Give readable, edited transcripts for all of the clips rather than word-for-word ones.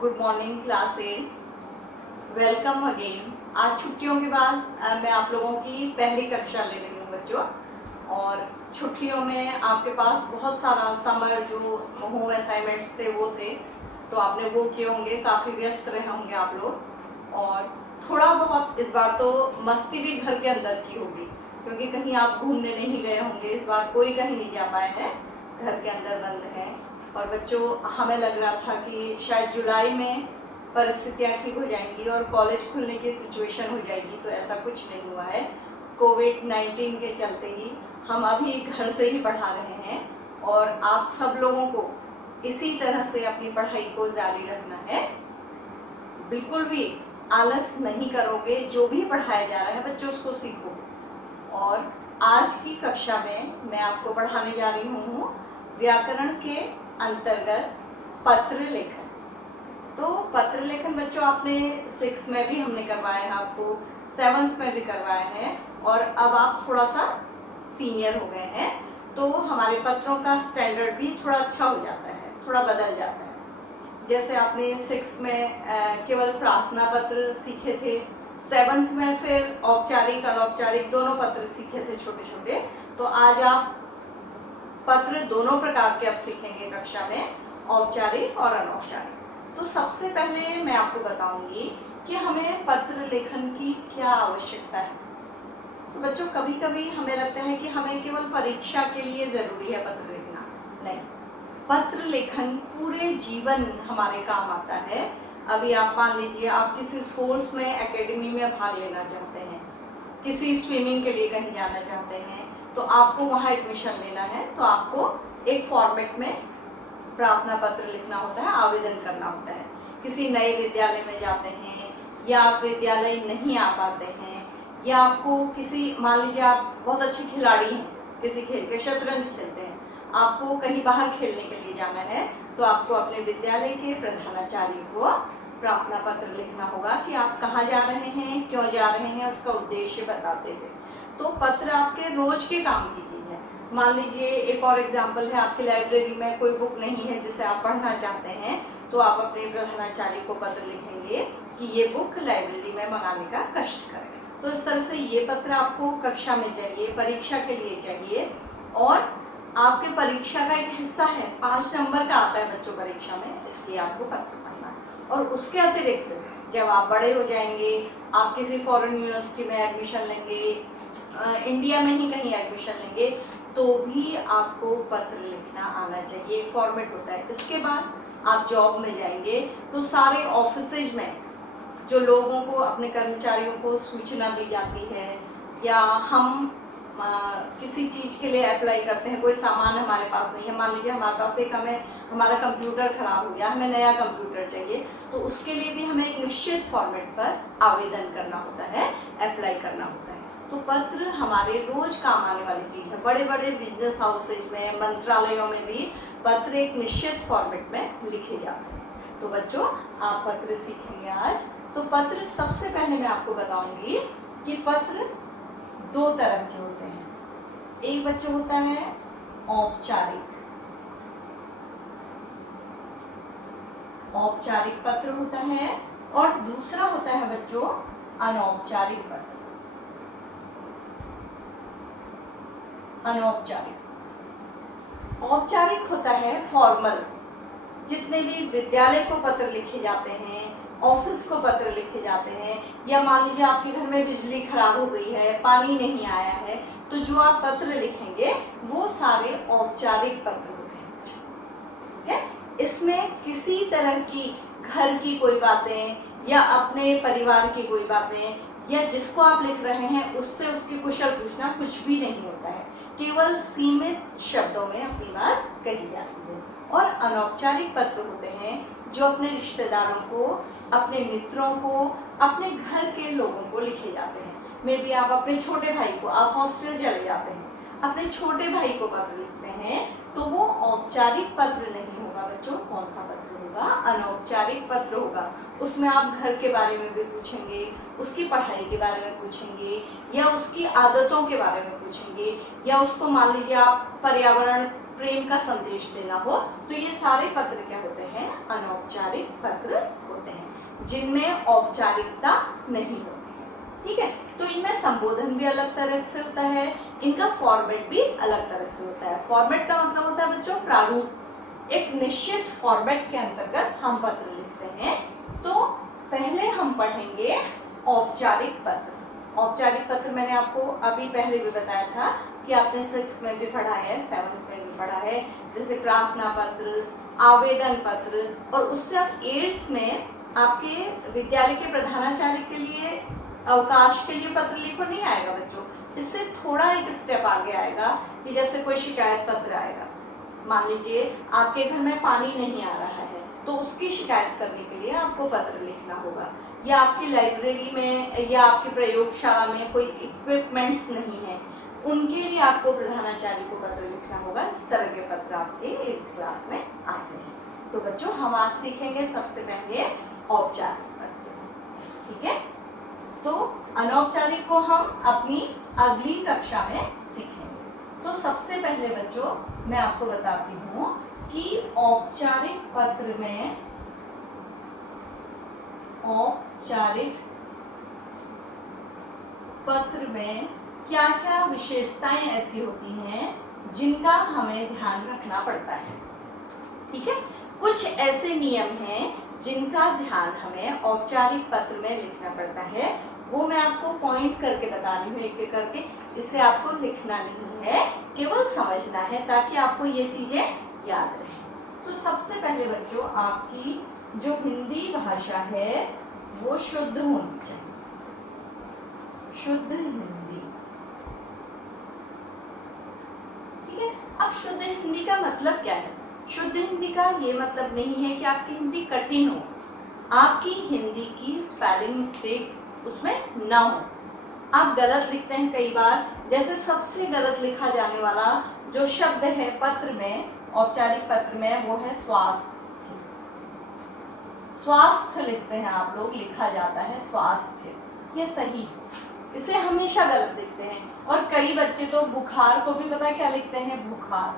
Good morning class 8। Welcome again. आज छुट्टियों के बाद मैं आप लोगों की पहली कक्षा ले रही हूँ बच्चों। और छुट्टियों में आपके पास बहुत सारा समर जो होम असाइनमेंट्स थे वो थे, तो आपने वो किए होंगे, काफ़ी व्यस्त रहे होंगे आप लोग। और थोड़ा बहुत इस बार तो मस्ती भी घर के अंदर की होगी, क्योंकि कहीं आप घूमने नहीं गए होंगे। इस बार कोई कहीं नहीं जा पाए हैं, घर के अंदर बंद हैं। और बच्चों, हमें लग रहा था कि शायद जुलाई में परिस्थितियाँ ठीक हो जाएंगी और कॉलेज खुलने की सिचुएशन हो जाएगी, तो ऐसा कुछ नहीं हुआ है। कोविड-19 के चलते ही हम अभी घर से ही पढ़ा रहे हैं और आप सब लोगों को इसी तरह से अपनी पढ़ाई को जारी रखना है। बिल्कुल भी आलस नहीं करोगे, जो भी पढ़ाया जा रहा है बच्चों उसको सीखो। और आज की कक्षा में मैं आपको पढ़ाने जा रही हूँ व्याकरण के अंतर्गत पत्र लेखन। तो पत्र लेखन बच्चों आपने 6 में भी हमने करवाया है, आपको 7th में भी करवाया है, और अब आप थोड़ा सा सीनियर हो गए हैं, तो हमारे पत्रों का स्टैंडर्ड भी थोड़ा अच्छा हो जाता है, थोड़ा बदल जाता है। जैसे आपने 6 में केवल प्रार्थना पत्र सीखे थे, 7th में फिर औपचारिक अनौपचारिक दोनों पत्र सीखे थे छोटे छोटे। तो आज आप पत्र दोनों प्रकार के अब सीखेंगे कक्षा में, औपचारिक और अनौपचारिक। तो सबसे पहले मैं आपको बताऊंगी कि हमें पत्र लेखन की क्या आवश्यकता है। तो बच्चों, कभी कभी हमें लगता है कि हमें केवल परीक्षा के लिए ज़रूरी है पत्र लिखना। नहीं, पत्र लेखन पूरे जीवन हमारे काम आता है। अभी आप मान लीजिए आप किसी स्पोर्ट्स में, एकेडमी में भाग लेना चाहते हैं, किसी स्विमिंग के लिए कहीं जाना चाहते हैं, तो आपको वहाँ एडमिशन लेना है, तो आपको एक फॉर्मेट में प्रार्थना पत्र लिखना होता है, आवेदन करना होता है। किसी नए विद्यालय में जाते हैं, या आप विद्यालय नहीं आ पाते हैं, या आपको किसी, मान लीजिए आप बहुत अच्छे खिलाड़ी हैं, किसी खेल के शतरंज खेलते हैं, आपको कहीं बाहर खेलने के लिए जाना है, तो आपको अपने विद्यालय के प्रधानाचार्य को प्रार्थना पत्र लिखना होगा कि आप कहाँ जा रहे हैं, क्यों जा रहे हैं, उसका उद्देश्य बताते हुए। तो पत्र आपके रोज के काम की चीज़ है। मान लीजिए एक और एग्जाम्पल है, आपकी लाइब्रेरी में कोई बुक नहीं है जिसे आप पढ़ना चाहते हैं, तो आप अपने प्रधानाचार्य को पत्र लिखेंगे कि ये बुक लाइब्रेरी में मंगाने का कष्ट करें। तो इस तरह से ये पत्र आपको कक्षा में चाहिए, परीक्षा के लिए चाहिए। और आपके परीक्षा का एक हिस्सा है, 5 नंबर का आता है बच्चों परीक्षा में, इसलिए आपको पत्र पढ़ना है। और उसके अतिरिक्त जब आप बड़े हो जाएंगे, आप किसी फॉरेन यूनिवर्सिटी में एडमिशन लेंगे, इंडिया में ही कहीं एडमिशन लेंगे, तो भी आपको पत्र लिखना आना चाहिए। एक फॉर्मेट होता है। इसके बाद आप जॉब में जाएंगे, तो सारे ऑफिसेज में जो लोगों को, अपने कर्मचारियों को सूचना दी जाती है, या हम किसी चीज़ के लिए अप्लाई करते हैं, कोई सामान हमारे पास नहीं है, मान लीजिए हमारे पास हमारा कंप्यूटर खराब हो गया, हमें नया कंप्यूटर चाहिए, तो उसके लिए भी हमें एक निश्चित फॉर्मेट पर आवेदन करना होता है, अप्लाई करना होता है। तो पत्र हमारे रोज काम आने वाली चीज़ है। बड़े बड़े बिजनेस हाउसेज में, मंत्रालयों में भी पत्र एक निश्चित फॉर्मेट में लिखे जाते हैं। तो बच्चों, आप पत्र सीखेंगे आज। तो पत्र, सबसे पहले मैं आपको बताऊंगी कि पत्र 2 तरह के होते हैं। एक बच्चों होता है औपचारिक पत्र होता है, और दूसरा होता है बच्चों अनौपचारिक पत्र। औपचारिक होता है फॉर्मल, जितने भी विद्यालय को पत्र लिखे जाते हैं, ऑफिस को पत्र लिखे जाते हैं, या मान लीजिए आपके घर में बिजली खराब हो गई है, पानी नहीं आया है, तो जो आप पत्र लिखेंगे वो सारे औपचारिक पत्र होते हैं। ठीक है? इसमें किसी तरह की घर की कोई बातें, या अपने परिवार की कोई बातें, या जिसको आप लिख रहे हैं उससे उसकी कुशल पूछना कुछ भी नहीं होता है। केवल सीमित शब्दों में अपनी बात कही जाती है। और अनौपचारिक पत्र होते हैं जो अपने रिश्तेदारों को, अपने मित्रों को, अपने घर के लोगों को लिखे जाते हैं। मे बी आप अपने छोटे भाई को, आप हॉस्टल चले जाते हैं, अपने छोटे भाई को पत्र लिखते हैं, तो वो औपचारिक पत्र नहीं होगा बच्चों। कौन सा पत्र होगा? अनौपचारिक पत्र होगा। उसमें आप घर के बारे में भी पूछेंगे, उसकी पढ़ाई के बारे में पूछेंगे, या उसकी आदतों के बारे में पूछेंगे, या उसको मान लीजिए आप पर्यावरण प्रेम का संदेश देना हो, तो ये सारे पत्र क्या होते हैं? अनौपचारिक पत्र होते हैं, जिनमें औपचारिकता नहीं होती है। ठीक है, तो इनमें संबोधन भी अलग तरह से होता है, इनका फॉर्मेट भी अलग तरह से होता है। फॉर्मेट का मतलब होता है बच्चों प्रारूप। एक निश्चित फॉर्मेट के अंतर्गत हम पत्र लिखते हैं। तो पहले हम पढ़ेंगे औपचारिक पत्र। औपचारिक पत्र मैंने आपको अभी पहले भी बताया था कि आपने 6 में भी पढ़ा है, 7 में भी पढ़ा है, जैसे प्रार्थना पत्र, आवेदन पत्र, और उससे आप 8th में आपके विद्यालय के प्रधानाचार्य के लिए अवकाश के लिए पत्र लिखो नहीं आएगा बच्चों। इससे थोड़ा एक स्टेप आगे आएगा कि जैसे कोई शिकायत पत्र आएगा, मान लीजिए आपके घर में पानी नहीं आ रहा है, तो उसकी शिकायत करने के लिए आपको पत्र लिखना होगा, या आपकी लाइब्रेरी में या आपकी प्रयोगशाला में कोई इक्विपमेंट्स नहीं है, उनके लिए आपको प्रधानाचार्य को पत्र लिखना होगा। इस तरह के पत्र आपके 8th क्लास में आते हैं। तो बच्चों हम आज सीखेंगे सबसे पहले औपचारिक पत्र। ठीक है, तो अनौपचारिक को हम अपनी अगली कक्षा में सीखेंगे। तो सबसे पहले बच्चों मैं आपको बताती हूँ कि औपचारिक पत्र में क्या क्या विशेषताएं ऐसी होती हैं जिनका हमें ध्यान रखना पड़ता है। ठीक है, कुछ ऐसे नियम हैं जिनका ध्यान हमें औपचारिक पत्र में लिखना पड़ता है, वो मैं आपको पॉइंट करके बता रही हूँ एक एक करके। इसे आपको लिखना नहीं है, केवल समझना है ताकि आपको ये चीजें याद रहें। तो सबसे पहले बच्चों आपकी जो हिंदी भाषा है वो शुद्ध होनी चाहिए, शुद्ध हिंदी। ठीक है, अब शुद्ध हिंदी का मतलब क्या है? शुद्ध हिंदी का ये मतलब नहीं है कि आपकी हिंदी कठिन हो, आपकी हिंदी की स्पेलिंग मिस्टेक्स उसमें ना हो। आप गलत लिखते हैं कई बार, जैसे सबसे गलत लिखा जाने वाला जो शब्द है पत्र में, औपचारिक पत्र में, वो है स्वास्थ्य। स्वास्थ्य लिखते हैं आप लोग, लिखा जाता है स्वास्थ्य, ये सही, इसे हमेशा गलत लिखते हैं। और कई बच्चे तो बुखार को भी पता क्या लिखते हैं, बुखार।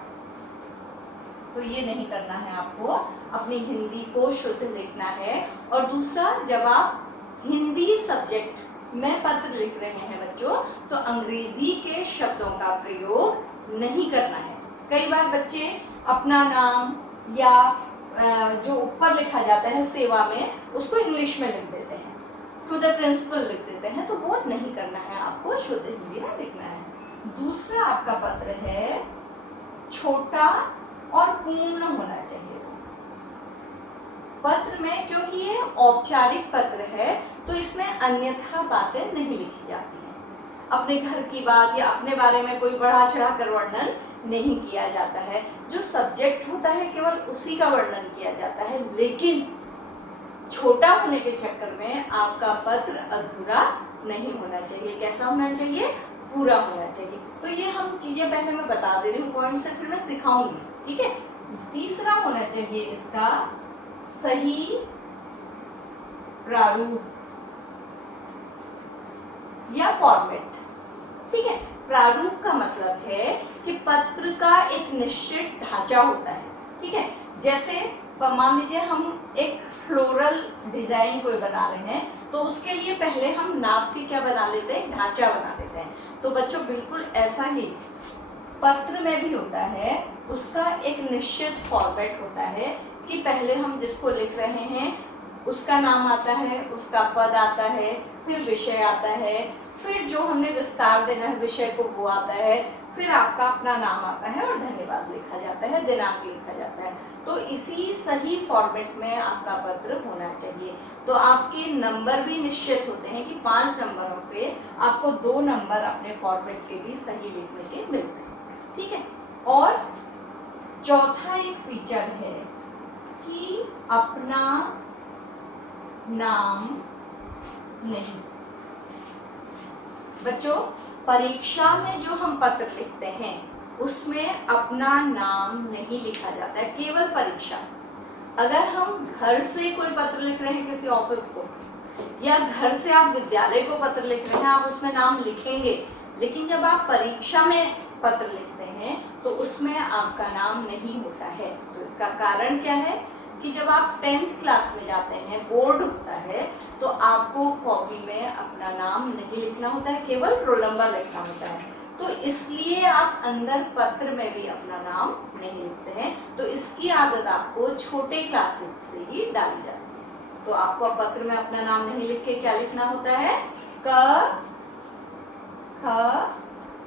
तो ये नहीं करना है आपको, अपनी हिंदी को शुद्ध लिखना है। और दूसरा, जब आप हिंदी सब्जेक्ट में पत्र लिख रहे हैं बच्चों, तो अंग्रेजी के शब्दों का प्रयोग नहीं करना है। कई बार बच्चे अपना नाम या जो ऊपर लिखा जाता है सेवा में, उसको इंग्लिश में लिख देते हैं, टू द प्रिंसिपल लिख देते हैं, तो वो नहीं करना है, आपको शुद्ध हिंदी में लिखना है। दूसरा आपका पत्र है छोटा और पूर्ण होना चाहिए पत्र में, क्योंकि ये औपचारिक पत्र है तो इसमें अन्यथा बातें नहीं लिखी जाती हैं। अपने घर की बात या अपने बारे में कोई बढ़ा चढ़ाकर वर्णन नहीं किया जाता है। जो सब्जेक्ट होता है केवल उसी का वर्णन किया जाता है, लेकिन छोटा होने के चक्कर में आपका पत्र अधूरा नहीं होना चाहिए। कैसा होना चाहिए? पूरा होना चाहिए। तो ये हम चीजें पहले मैं बता दे रही हूँ पॉइंट से, फिर मैं सिखाऊंगी। ठीक है, तीसरा होना चाहिए इसका सही प्रारूप या फॉर्मेट। ठीक है, प्रारूप का मतलब है कि पत्र का एक निश्चित ढांचा होता है। ठीक है, जैसे मान लीजिए हम एक फ्लोरल डिजाइन कोई बना रहे हैं, तो उसके लिए पहले हम नाप के क्या बना लेते हैं, ढांचा बना लेते हैं। तो बच्चों बिल्कुल ऐसा ही पत्र में भी होता है, उसका एक निश्चित फॉर्मेट होता है कि पहले हम जिसको लिख रहे हैं उसका नाम आता है, उसका पद आता है, फिर विषय आता है, फिर जो हमने विस्तार देना है विषय को वो आता है, फिर आपका अपना नाम आता है और धन्यवाद लिखा जाता है, दिनांक लिखा जाता है। तो इसी सही फॉर्मेट में आपका पत्र होना चाहिए। तो आपके नंबर भी निश्चित होते हैं कि 5 नंबरों से आपको 2 नंबर अपने फॉर्मेट के भी सही लिखने के मिलते हैं। ठीक है, और चौथा एक फीचर है कि अपना नाम नहीं। बच्चों परीक्षा में जो हम पत्र लिखते हैं उसमें अपना नाम नहीं लिखा जाता है, केवल परीक्षा। अगर हम घर से कोई पत्र लिख रहे हैं किसी ऑफिस को, या घर से आप विद्यालय को पत्र लिख रहे हैं, आप उसमें नाम लिखेंगे, लेकिन जब आप परीक्षा में पत्र लिखते हैं तो उसमें आपका नाम नहीं होता है। तो इसका कारण क्या है कि जब आप 10th क्लास में जाते हैं, बोर्ड होता है, तो आपको कॉपी में अपना नाम नहीं लिखना होता है, केवल रोल नंबर लिखना होता है। तो इसलिए आप अंदर पत्र में भी अपना नाम नहीं लिखते हैं। तो इसकी आदत आपको छोटे क्लासेस से ही डाली जाती है। तो आपको पत्र में अपना नाम नहीं लिख के क्या लिखना होता है, क ख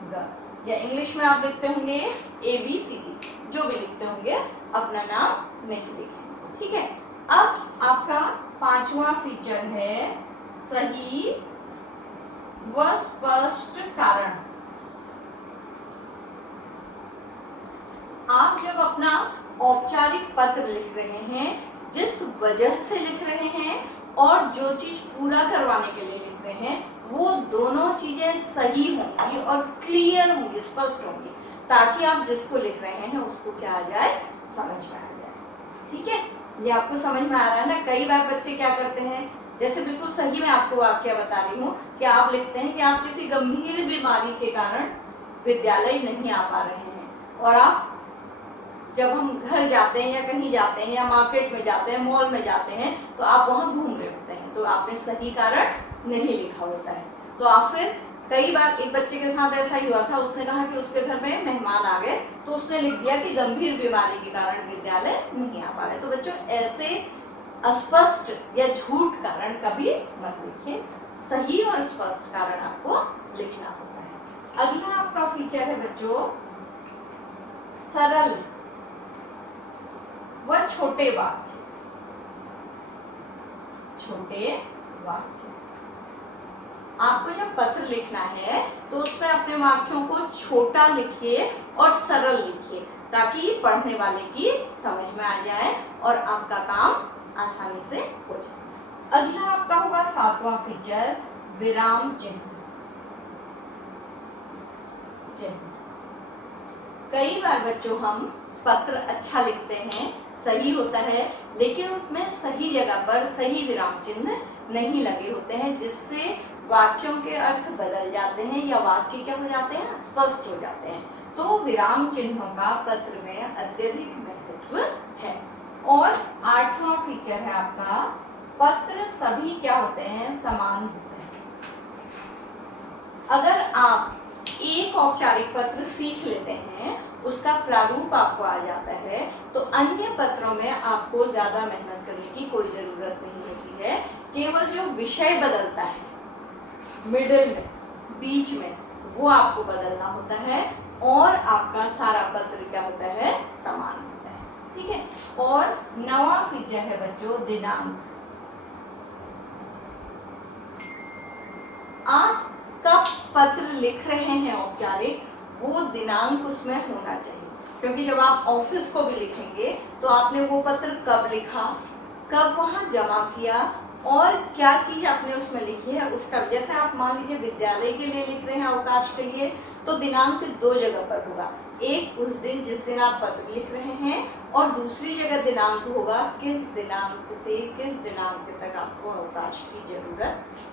ग, या इंग्लिश में आप लिखते होंगे ABCD, जो भी लिखते होंगे अपना नाम नहीं लिखेंगे। ठीक है। अब आपका 5वां फीचर है सही व स्पष्ट कारण। आप जब अपना औपचारिक पत्र लिख रहे हैं, जिस वजह से लिख रहे हैं और जो चीज पूरा करवाने के लिए लिख रहे हैं, वो दोनों चीजें सही होंगी और क्लियर होंगी, स्पष्ट होंगी, ताकि आप जिसको लिख रहे हैं उसको क्या आ जाए, समझ में आ जाए। ठीक है, ये आपको समझ में आ रहा है ना। कई बार बच्चे क्या करते हैं, जैसे बिल्कुल सही मैं आपको वाक्य बता रही हूँ कि आप लिखते हैं कि आप किसी गंभीर बीमारी के कारण विद्यालय नहीं आ पा रहे हैं, और आप जब हम घर जाते हैं या कहीं जाते हैं या मार्केट में जाते हैं, मॉल में जाते हैं, तो आप वहां घूम रहे होते हैं, तो आपने सही कारण नहीं लिखा होता है। तो आप फिर कई बार एक बच्चे के साथ ऐसा ही हुआ था, उसने कहा कि उसके घर में मेहमान आ गए, तो उसने लिख दिया कि गंभीर बीमारी के कारण विद्यालय नहीं आ पा रहे। तो बच्चों ऐसे अस्पष्ट या झूठ कारण कभी मत लिखिए, सही और स्पष्ट कारण आपको लिखना होता है। अगला आपका फीचर है बच्चों सरल व छोटे वाक्य। छोटे वाक्य, आपको जब पत्र लिखना है तो उसमें अपने वाक्यों को छोटा लिखिए और सरल लिखिए, ताकि पढ़ने वाले की समझ में आ जाए और आपका काम आसानी से हो जाए। अगला आपका होगा 7वां फीचर विराम चिन्ह। कई बार बच्चों हम पत्र अच्छा लिखते हैं, सही होता है, लेकिन उसमें सही जगह पर सही विराम चिन्ह नहीं लगे होते हैं, जिससे वाक्यों के अर्थ बदल जाते हैं या वाक्य क्या हो जाते हैं, स्पष्ट हो जाते हैं। तो विराम चिन्हों का पत्र में अत्यधिक महत्व है। और 8वां फीचर है आपका पत्र सभी क्या होते हैं, समान होते हैं। अगर आप एक औपचारिक पत्र सीख लेते हैं, उसका प्रारूप आपको आ जाता है, तो अन्य पत्रों में आपको ज्यादा मेहनत करने की कोई जरूरत नहीं होती है। केवल जो विषय बदलता है मिडिल में, बीच में, वो आपको बदलना होता है और आपका सारा पत्र क्या होता है, समान होता है। ठीक है। और 9वां फीचर है बच्चों दिनांक। आप कब पत्र लिख रहे हैं औपचारिक, वो दिनांक उसमें होना चाहिए, क्योंकि जब आप ऑफिस को भी लिखेंगे तो आपने वो पत्र कब लिखा, कब वहां जमा किया और क्या चीज आपने उसमें लिखी है उसका। जैसे आप मान लीजिए विद्यालय के लिए लिख रहे हैं, अवकाश के लिए, तो दिनांक 2 जगह पर होगा। एक उस दिन जिस दिन आप पत्र लिख रहे हैं, और दूसरी जगह दिनांक होगा किस दिनांक से किस दिनांक तक आपको अवकाश की जरूरत है।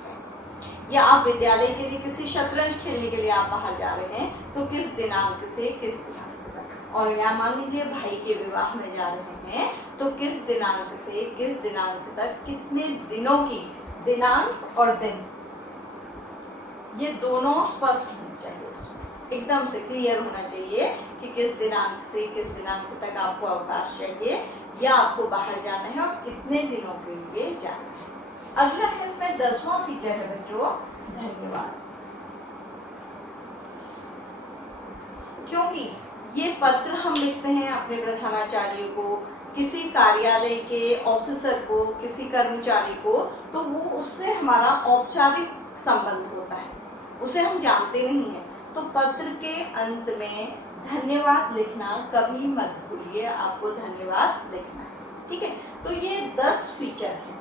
या आप विद्यालय के लिए किसी शतरंज खेलने के लिए आप बाहर जा रहे हैं, तो किस दिनांक से किस दिनांक तक। और या मान लीजिए भाई के विवाह में जा रहे हैं, तो किस दिनांक से किस दिनांक तक, कितने दिनों की, दिनांक और दिन, ये दोनों स्पष्ट होने चाहिए, उसमें एकदम से क्लियर होना चाहिए कि किस दिनांक से किस दिनांक तक आपको अवकाश चाहिए, या आपको बाहर जाना है और कितने दिनों के लिए जाना है। अगला है इसमें 10वां फीचर है बच्चों धन्यवाद। क्योंकि ये पत्र हम लिखते हैं अपने प्रधानाचार्य को, किसी कार्यालय के ऑफिसर को, किसी कर्मचारी को, तो वो उससे हमारा औपचारिक संबंध होता है, उसे हम जानते नहीं हैं। तो पत्र के अंत में धन्यवाद लिखना कभी मत भूलिए, आपको धन्यवाद लिखना है। ठीक है। तो ये 10 फीचर हैं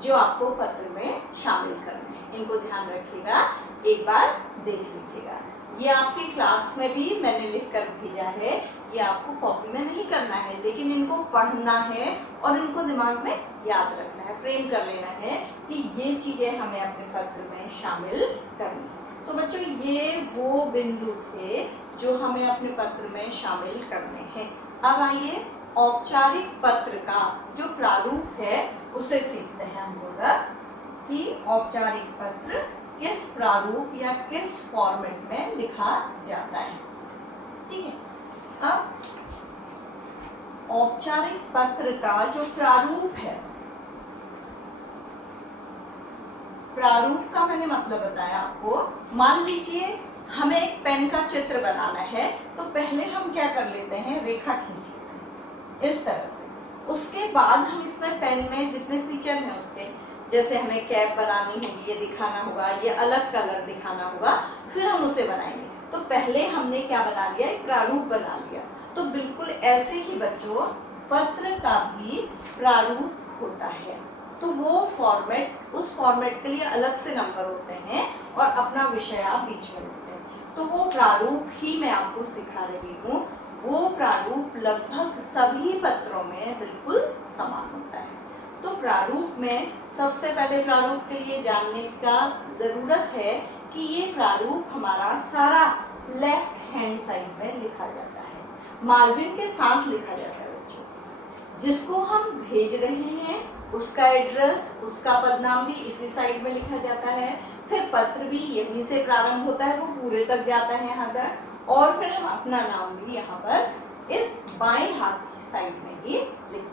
जो आपको पत्र में शामिल करने हैं, इनको ध्यान रखिएगा, एक बार देख लीजिएगा। ये आपकी क्लास में भी मैंने लिख कर भेजा है, ये आपको कॉपी में नहीं करना है, लेकिन इनको पढ़ना है और इनको दिमाग में याद रखना है, फ्रेम कर लेना है कि ये चीजें हमें अपने पत्र में शामिल करनी है। तो बच्चों ये वो बिंदु थे जो हमें अपने पत्र में शामिल करने हैं। अब आइए औपचारिक पत्र का जो प्रारूप है उसे सीखते हैं हम लोग कि औपचारिक पत्र किस प्रारूप या किस फॉर्मेट में लिखा जाता है। ठीक है, अब औपचारिक पत्र का जो प्रारूप है, प्रारूप का मैंने मतलब बताया आपको। मान लीजिए हमें एक पेन का चित्र बनाना है, तो पहले हम क्या कर लेते हैं, रेखा खींच लेते हैं इस तरह से। उसके बाद हम इसमें पेन में जितने फीचर हैं उसके, जैसे हमें कैप बनानी होगी, ये दिखाना होगा, ये अलग कलर दिखाना होगा, फिर हम उसे बनाएंगे। तो पहले हमने क्या बना लिया, एक प्रारूप बना लिया। तो बिल्कुल ऐसे ही बच्चों पत्र का भी प्रारूप होता है। तो वो फॉर्मेट, उस फॉर्मेट के लिए अलग से नंबर होते हैं और अपना विषय आप बीच में लिखते हैं। तो वो प्रारूप ही मैं आपको सिखा रही हूँ। वो प्रारूप लगभग सभी पत्रों में बिल्कुल समान होता है। तो प्रारूप में सबसे पहले प्रारूप के लिए जानने का ज़रूरत है कि ये प्रारूप हमारा सारा लेफ्ट हैंड साइड में लिखा जाता है, मार्जिन के साथ लिखा जाता है बच्चों। जिसको हम भेज रहे हैं उसका एड्रेस, उसका पदनाम भी इसी साइड में लिखा जाता है। फिर पत्र भी यहीं से प्रारंभ होता है, वो पूरे तक जाता है यहाँ तक, और फिर हम अपना नाम भी यहाँ पर इस बाएं हाथ की साइड में ही लिखते हैं।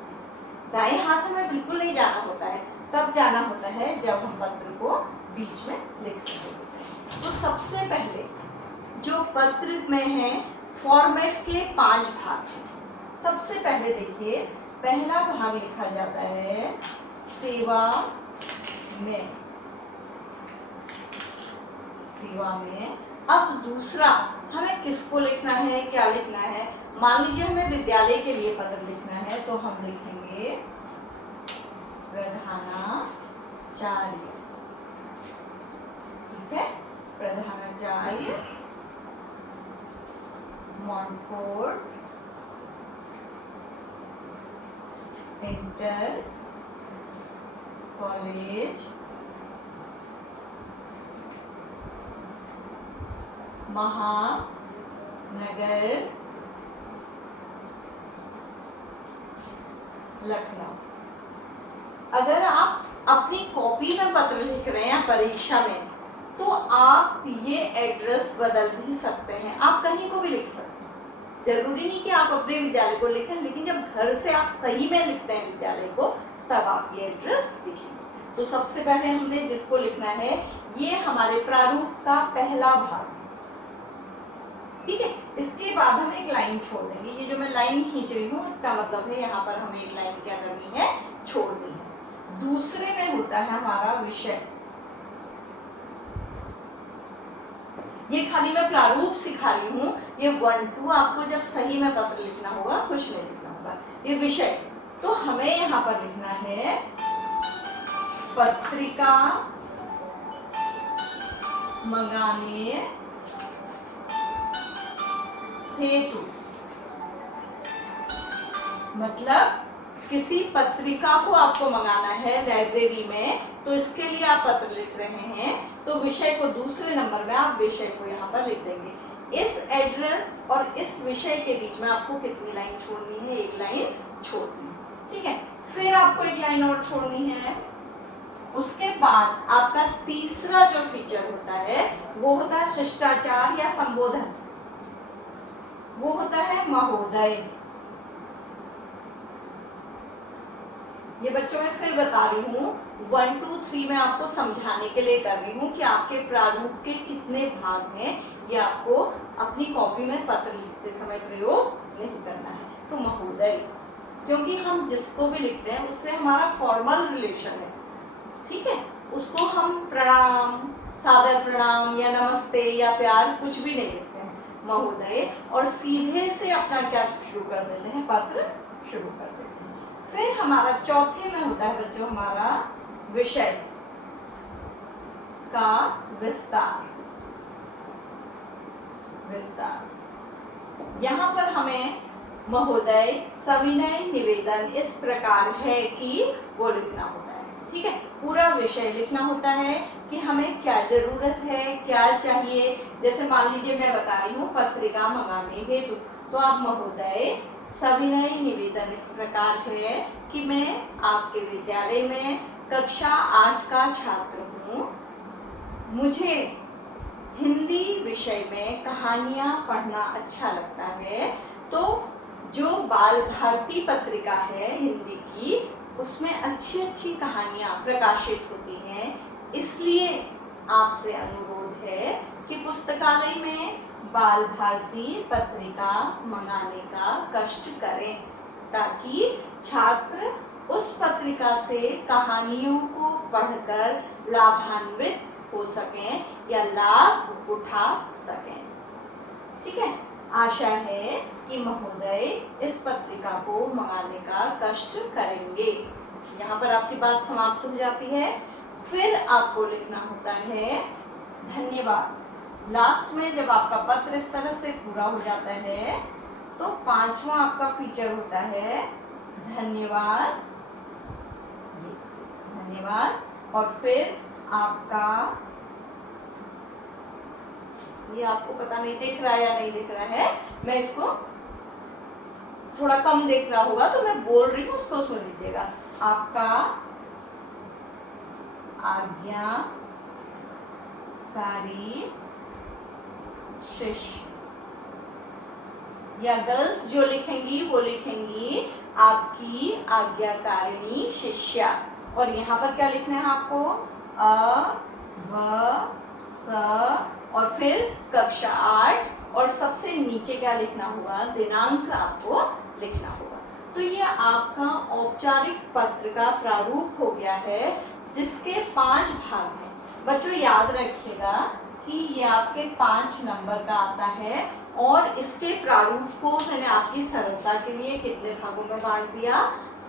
दाएं हाथ हमें बिल्कुल नहीं जाना होता है, तब जाना होता है जब हम पत्र को बीच में लिखते हैं। तो सबसे पहले जो पत्र में है, फॉर्मेट के 5 भाग हैं। सबसे पहले देखिए, पहला भाग लिखा जाता है सेवा में, सेवा में। अब दूसरा हमें किसको लिखना है, क्या लिखना है। मान लीजिए हमें विद्यालय के लिए पत्र लिखना है, तो हम लिखेंगे प्रधानाचार्य। ठीक है, प्रधानाचार्य मॉन्टफोर्ट इंटर कॉलेज महानगर लखनऊ। अगर आप अपनी कॉपी में पत्र लिख रहे हैं परीक्षा में, तो आप ये एड्रेस बदल भी सकते हैं, आप कहीं को भी लिख सकते हैं। जरूरी नहीं कि आप अपने विद्यालय को लिखें, लेकिन जब घर से आप सही में लिखते हैं विद्यालय को, तब आप ये एड्रेस लिखेंगे। तो सबसे पहले हमने जिसको लिखना है, ये हमारे प्रारूप का पहला भाग। ठीक है, इसके बाद हम एक लाइन छोड़ देंगे। ये जो मैं लाइन खींच रही हूँ, इसका मतलब है यहाँ पर हमें एक लाइन क्या करनी है, छोड़नी है। दूसरे में होता है हमारा विषय। ये खाली मैं प्रारूप सिखा रही हूँ, ये 1-2 आपको जब सही में पत्र लिखना होगा, कुछ नहीं लिखना होगा। ये विषय, तो हमें यहाँ पर लिखना है पत्रिका मंगाने हेतु। मतलब किसी पत्रिका को आपको मंगाना है लाइब्रेरी में, तो इसके लिए आप पत्र लिख रहे हैं, तो विषय को दूसरे नंबर में आप विषय को यहाँ पर लिख देंगे। इस एड्रेस और इस विषय के बीच में आपको कितनी लाइन छोड़नी है, एक लाइन छोड़नी है। ठीक है, फिर आपको एक लाइन और छोड़नी है। उसके बाद आपका तीसरा जो फीचर होता है, वो होता है शिष्टाचार या संबोधन। वो होता है महोदय। ये बच्चों मैं फिर बता रही हूँ, 1, 2, 3 में आपको समझाने के लिए कर रही हूँ कि आपके प्रारूप के कितने भाग हैं। ये आपको अपनी कॉपी में पत्र लिखते समय प्रयोग नहीं करना है। तो महोदय, क्योंकि हम जिसको भी लिखते हैं उससे हमारा फॉर्मल रिलेशन है। ठीक है, उसको हम प्रणाम, सादर प्रणाम या नमस्ते या प्यार कुछ भी नहीं लिखते हैं, महोदय, और सीधे से अपना क्या शुरू कर देते हैं, पत्र शुरू कर देते हैं। फिर हमारा चौथे में होता है बच्चों हमारा विषय का विस्तार। यहाँ पर हमें महोदय, सविनय निवेदन इस प्रकार है कि वो लिखना होता है। ठीक है, पूरा विषय लिखना होता है कि हमें क्या जरूरत है, क्या चाहिए। जैसे मान लीजिए मैं बता रही हूँ पत्रिका मंगाने हेतु, तो आप महोदय सविनय निवेदन इस प्रकार है कि मैं आपके विद्यालय में कक्षा 8 का छात्र हूँ। मुझे हिंदी विषय में कहानियाँ पढ़ना अच्छा लगता है। तो जो बाल भारती पत्रिका है हिंदी की, उसमें अच्छी अच्छी कहानियाँ प्रकाशित होती हैं। इसलिए आपसे अनुरोध है कि पुस्तकालय में बाल भारती पत्रिका मंगाने का कष्ट करें, ताकि छात्र उस पत्रिका से कहानियों को पढ़कर लाभान्वित हो सकें या लाभ उठा सकें। ठीक है, आशा है कि महोदय इस पत्रिका को मंगाने का कष्ट करेंगे। यहाँ पर आपकी बात समाप्त हो जाती है। फिर आपको लिखना होता है धन्यवाद। लास्ट में जब आपका पत्र इस तरह से पूरा हो जाता है तो 5वां आपका फीचर होता है धन्यवाद, धन्यवाद। और फिर आपका, ये आपको पता नहीं दिख रहा है या नहीं दिख रहा है, मैं इसको थोड़ा कम दिख रहा होगा तो मैं बोल रही हूँ, उसको सुन लीजिएगा। आपका आज्ञाकारी शिष्य, या गर्ल्स जो लिखेंगी वो लिखेंगी आपकी आज्ञाकारिणी शिष्या। और यहाँ पर क्या लिखना है आपको, अ ब स और फिर कक्षा 8 और सबसे नीचे क्या लिखना होगा, दिनांक आपको लिखना होगा। तो ये आपका औपचारिक पत्र का प्रारूप हो गया है, जिसके 5 भाग हैं। बच्चों याद रखिएगा कि ये आपके 5 नंबर का आता है और इसके प्रारूप को मैंने आपकी सरलता के लिए कितने भागों में बांट दिया,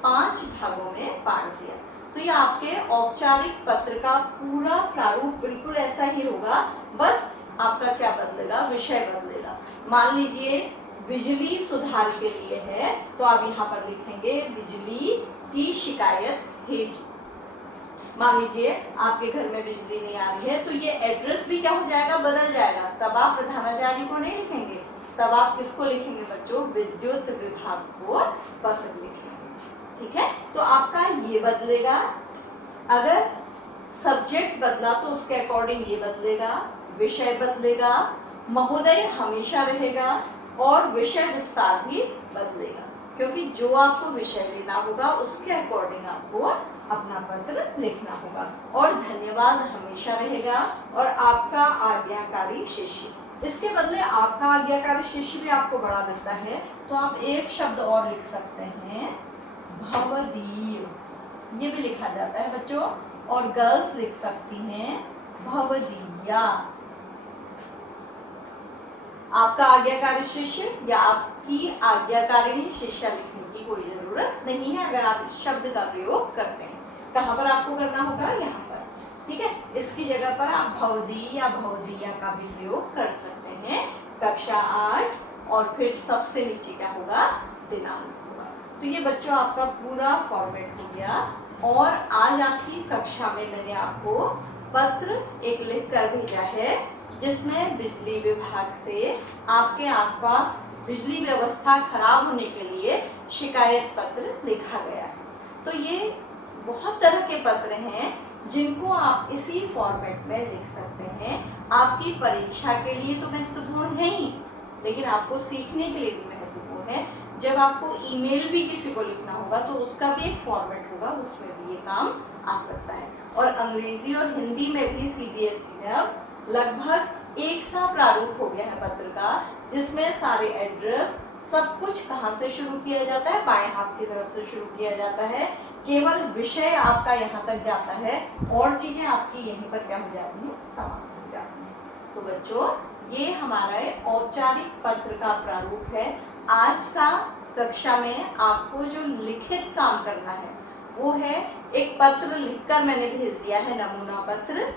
5 भागों में बांट दिया। तो ये आपके औपचारिक पत्र का पूरा प्रारूप बिल्कुल ऐसा ही होगा, बस आपका क्या बदलेगा, विषय बदलेगा। मान लीजिए बिजली सुधार के लिए है तो आप यहाँ पर लिखेंगे बिजली की शिकायत हेतु। मान लीजिए आपके घर में बिजली नहीं आ रही है तो ये एड्रेस भी क्या हो जाएगा, बदल जाएगा। तब आप प्रधानाचार्य को नहीं लिखेंगे, तब आप किसको लिखेंगे बच्चों, विद्युत विभाग को पत्र लिखेंगे। ठीक है, तो आपका ये बदलेगा। अगर सब्जेक्ट बदला तो उसके अकॉर्डिंग ये बदलेगा, विषय बदलेगा, महोदय हमेशा रहेगा और विषय विस्तार भी बदलेगा, क्योंकि जो आपको विषय लेना होगा उसके अकॉर्डिंग आपको अपना पत्र लिखना होगा। और धन्यवाद हमेशा रहेगा और आपका आज्ञाकारी शिष्य। इसके बदले आपका आज्ञाकारी शिष्य भी आपको बड़ा लगता है तो आप एक शब्द और लिख सकते हैं, भवदीय। ये भी लिखा जाता है बच्चों। और गर्ल्स लिख सकती हैं भवदीया। आपका आज्ञाकारी शिष्य या आपकी आज्ञाकारिणी शिष्या लिखने की कोई जरूरत नहीं है अगर आप इस शब्द का प्रयोग करते हैं। कहाँ पर आपको करना होगा, यहाँ पर। ठीक है, इसकी जगह पर आप भवदी या भवदिया का भी प्रयोग कर सकते हैं। कक्षा 8 और फिर सबसे नीचे क्या होगा, दिनांक होगा। तो ये बच्चों आपका पूरा फॉर्मेट हो गया। और आज आपकी कक्षा में मैंने आपको पत्र एक लिख कर भेजा है, जिसमें बिजली विभाग से आपके आसपास बिजली व्यवस्था खराब होने के लिए शिकायत पत्र लिखा गया है। तो ये बहुत तरह के पत्र हैं जिनको आप इसी फॉर्मेट में लिख सकते हैं। आपकी परीक्षा के लिए तो महत्वपूर्ण है ही, लेकिन आपको सीखने के लिए भी महत्वपूर्ण है। जब आपको ईमेल भी किसी को लिखना होगा तो उसका भी एक फॉर्मेट होगा, उसमें भी ये काम आ सकता है। और अंग्रेजी और हिंदी में भी सीबीएसई में अब लगभग एक सा प्रारूप हो गया है पत्र का, जिसमें सारे एड्रेस सब कुछ कहाँ से शुरू किया जाता है, बाएं हाथ की तरफ से शुरू किया जाता है। केवल विषय आपका यहाँ तक जाता है और चीजें आपकी यहीं पर क्या हो जाती हैं, समाप्त हो जाती हैं। तो बच्चों ये हमारा औपचारिक पत्र का प्रारूप है। आज का कक्षा में आपको जो लिखित काम करना है वो है, एक पत्र लिखकर मैंने भेज दिया है, नमूना पत्र,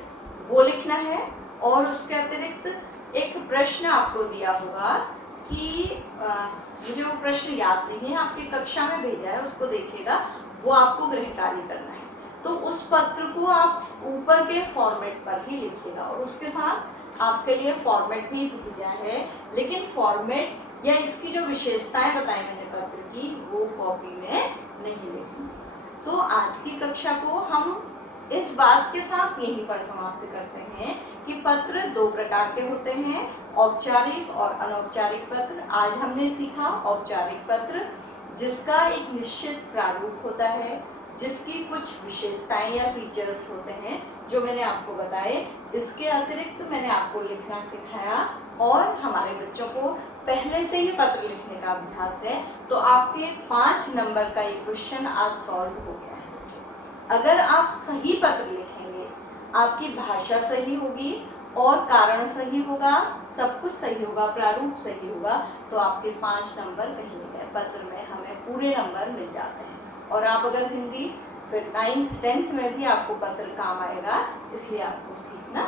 वो लिखना है। और उसके अतिरिक्त एक प्रश्न आपको दिया होगा कि मुझे वो प्रश्न याद नहीं है, आपकी कक्षा में भेजा है, उसको देखिएगा, वो आपको गृह कार्य करना है। तो उस पत्र को आप ऊपर के फॉर्मेट पर ही लिखिएगा। और उसके साथ आपके लिए फॉर्मेट भी भेजा है, लेकिन फॉर्मेट या इसकी जो विशेषताएं बताई मैंने पत्र की वो कॉपी में नहीं लिखनी। तो आज की कक्षा को हम इस बात के साथ यहीं पर समाप्त करते हैं कि पत्र दो प्रकार के होते हैं, औपचारिक और अनौपचारिक पत्र। आज हमने सीखा औपचारिक पत्र, जिसका एक निश्चित प्रारूप होता है, जिसकी कुछ विशेषताएं या फीचर्स होते हैं जो मैंने आपको बताए। इसके अतिरिक्त मैंने आपको लिखना सिखाया और हमारे बच्चों को पहले से ही पत्र लिखने का अभ्यास है, तो आपके 5 नंबर का ये क्वेश्चन आज सॉल्व हो गया है। अगर आप सही पत्र लिखेंगे, आपकी भाषा सही होगी और कारण सही होगा, सब कुछ सही होगा, प्रारूप सही होगा, तो आपके 5 नंबर कहीं नहीं गए। पत्र में हमें पूरे नंबर मिल जाते हैं। और आप अगर हिंदी फिर 9th 10th में भी आपको पत्र काम आएगा, इसलिए आपको सीखना